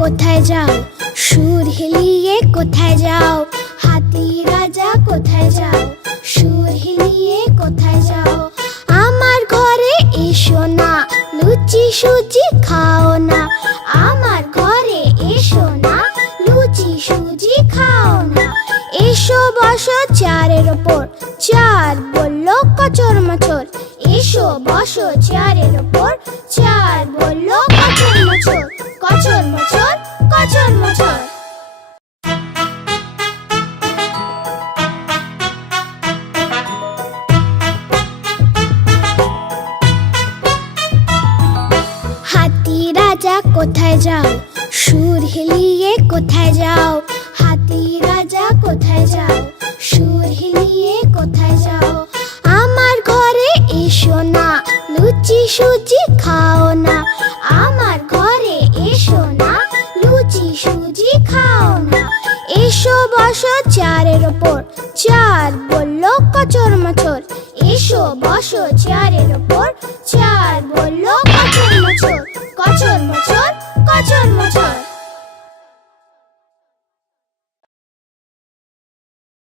কোথায় যাও? সুর হিলিয়ে কোথায় যাও? হাতি রাজা কোথায় যাও? সুর হিলিয়ে কোথায় যাও? আমার ঘরে এসো না, লুচি সুজি খাও না। আমার ঘরে এসো না, লুচি সুজি খাও না। এসো বসো চেয়ারের ওপর, চেয়ার বলল কচর মচর। এসো বসো চেয়ারের ওপর, চেয়ার বলল কচর মচর। কচর মচর, কচর মচর। হাতি রাজা কোথায় যাও? সুর হিলিয়ে কোথায় যাও? হাতি রাজা কোথায় যাও? সুর হিলিয়ে কোথায় যাও? আমার ঘরে এসো না, লুচি সুজি খাও না। আমার ঘরে এসো না, লুচি সুজি খাও না। এসো বসো চেয়ারের ওপর, চেয়ার বলল কচর মচর। এসো বসো চেয়ারের ওপর,